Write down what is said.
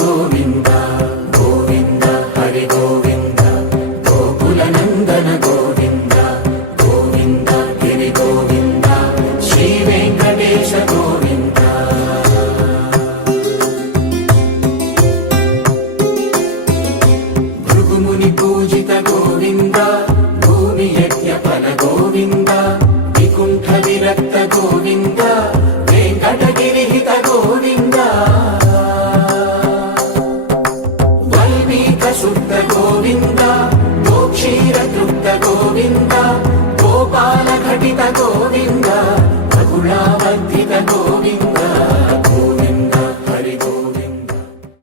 గోవింద గోవింద హరి గోవింద గోకుల నందన గోవింద గోవింద గిరి గోవింద శ్రీ వెంకటేశ గోవింద భృగుముని పూజిత గోవింద భూమి యజ్ఞ ఫల గోవింద వికుంఠ విరక్త గోవింద వెంకటగిరిహిత గోవింద వల్మీక శుద్ధ గోవింద గోక్షీర తృప్త గోవింద